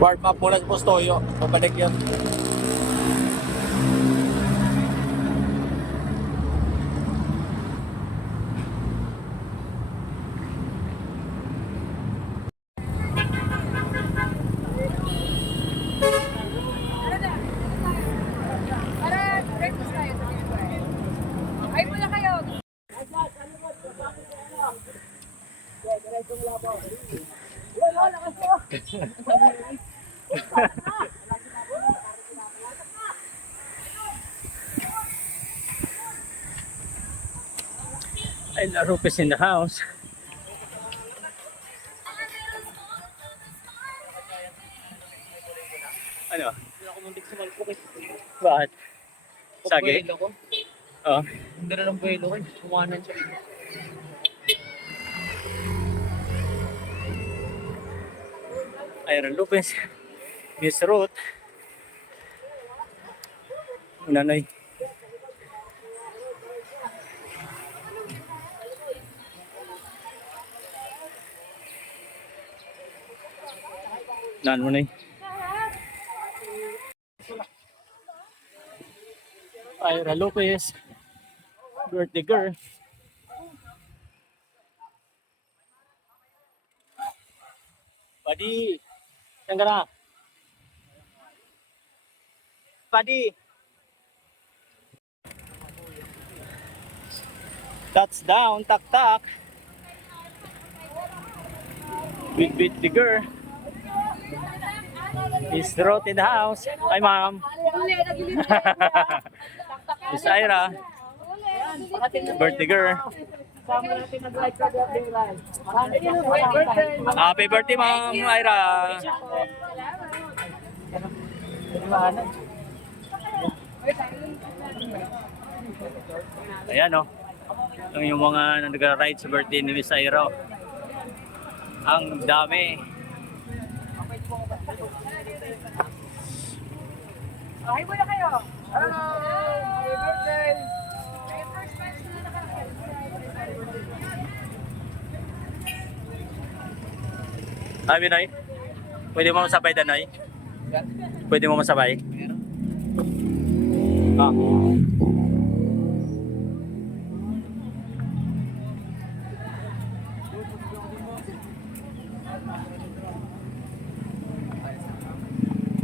Warm up muna sa Postoyo. Pabalik yun. Para breakfast tayo. Ay, muna kayo. Ay, Larupes in the house. Ano? Hindi ako muntik sa malpok eh. Bakit? Sagi? Buwelo ko. Oo. Hindi na lang buwelo ko eh. Kumanan siya. Iron Lopez. Miss Ruth. Nanay. Nan mo na Ira Lopez. Birthday girl. Buddy. Saan ka na? Buddy. Touchdown, tak tak. Beat the girl. Miss Ruth in the house. Hi ma'am. Miss Ira. Birthday girl. Happy birthday ma'am Ira. Ayan o. Yung mga nag-ride sa birthday ni Miss Ira. Ang dami. Ay, muna kayo. Hello. Happy birthday. Hi Binoy. Pwede mo masabay Danoy? Pwede mo masabay? Ah.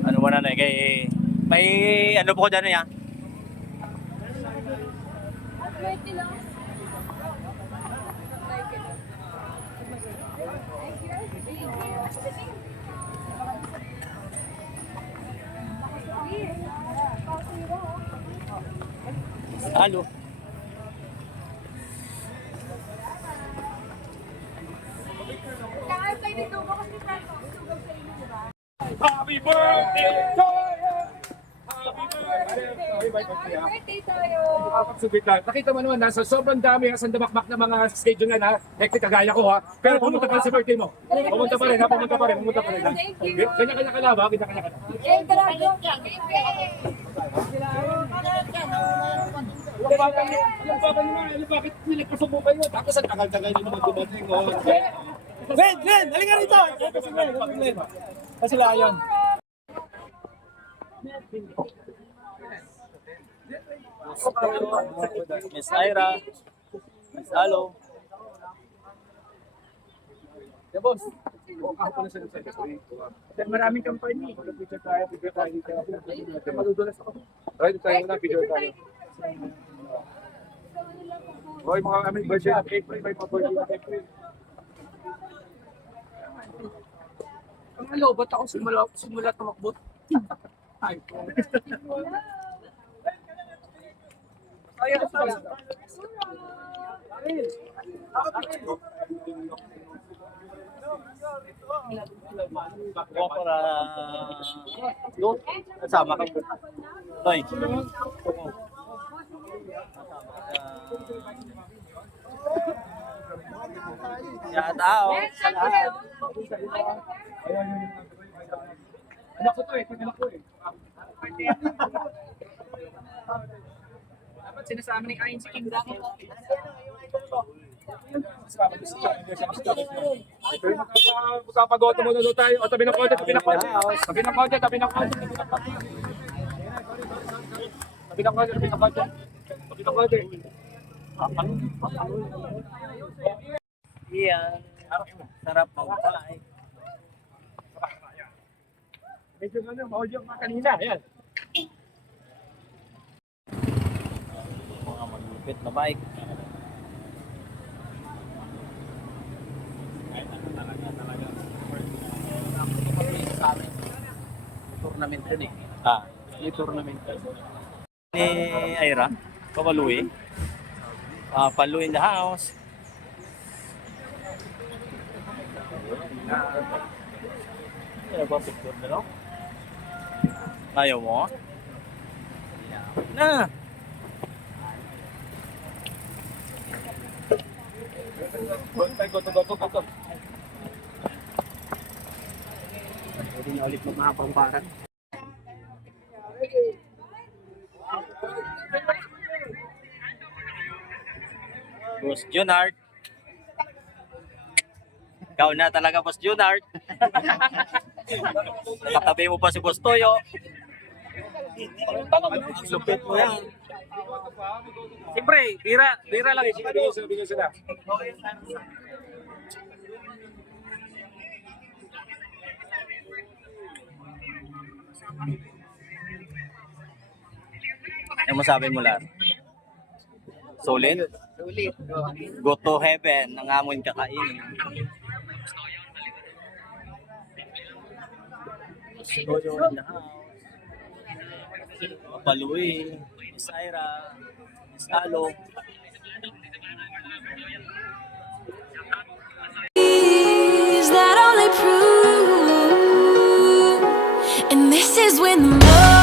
Ano mo na kay may ano po ko dyan ya? Halo. Happy birthday to you! Happy birthday! Birthday tayo. Nakakapagsubit lang. Nakita mo naman, nasa sobrang dami, nasa damakmak na mga schedule na hectic kagaya ko ha. Pero pumunta pa rin sa birthday mo. Pumunta pa rin ha, pumunta pa rin. Ha? Thank you. Kanya-kanya ka na ba? Kanya-kanya ka na. Hey, grabe. Yung bata nyo, bakit nilagpasubo kayo? Tapos ang tagal-tagal nyo naman dumating. Glenn! Glenn! Halika rito! Kasi layon. Miss Ira. Miss Alo. Yeah, boss. Ako na sa secretary. Maraming company. Picture tayo dito. Madudulas ako. Right, tayo na, picture tayo. Hoy, mga aming birthday at April, may pa-birthday at April. Ang alo, ba't ako simula tumakbot? Ay, ayaw sa Ako para... Doon. Kasama ka. Toy. Shout out. anak ko to eh, anak ko eh. Dapat sinasama ni Ayin si Kim Dang. Magpapagoto muna doon tayo. O, tabi ng konti, tabi ng konti. Tabi ng konti, tabi ng konti. Tabi ng konti, tabi ng konti. Tabi ng konti. Yan. Sarap mag-bike. Medyo ano, ma-audio ka kanina. Ayan. Mga malupit na bike. Tournament yun eh. Ah. May tournament yun. Ni Ira, Papaluwi. Palu in the house. Ano ba picture na lang? Ayaw mo? Na! Go. Pwede na ulit magmakapamparan. Boss Junard. Ikaw na talaga, Boss Junard. Nakatabi mo pa si Boss Toyo. Ang lupit mo yan. Siyempre, bira lang. Bigyan sila. Ano masabi mo lang? Solid? Ulit. Go to heaven, ang amon kakainin. Paluwi, Miss Ira, Miss Alo. That only prove, and this is when the